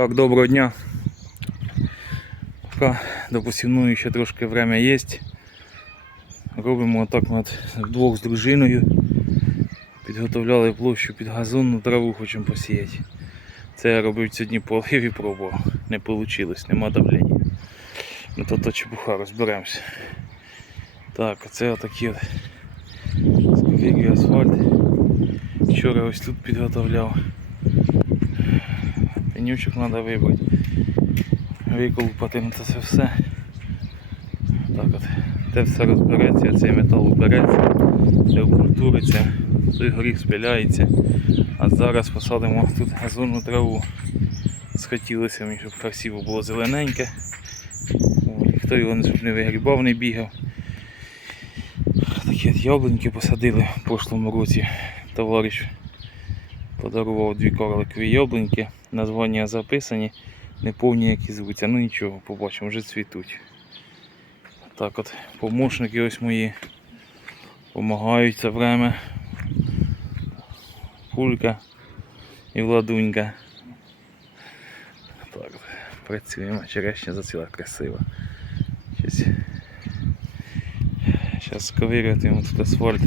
Так, доброго дня. Поки до посівної ще трошки время є. Робимо отак от вдвох з дружиною. Підготовляли площу під газонну траву хочемо посіяти. Це я робив сьогодні полив і пробував. Не вийшло, нема давлення. Ну то то чепуха, розберемося. Так, оце отакі от сковірі асфальт. Вчора ось тут підготовляв. Пенючок треба вибрати. Виколупати на це все. Так от. Те все розбереться, цей метал убереться, це окультуриться, той горіх спиляється. А зараз посадимо тут газонну траву. Схотілося мені, щоб красиво було зелененьке. О, Ніхто його щоб не вигрібав, не бігав. Такі от яблуньки посадили в прошлому році. Товариш подарував дві короликові яблуньки. Названня записані, не повні які звуться. Ну нічого, побачимо, вже цвітуть. Так от, помощники ось мої допомагають це время. Кулька і Владунька. Так, працюємо, черешня заціла красиво. Зараз сковирюватимемо тут асфальт.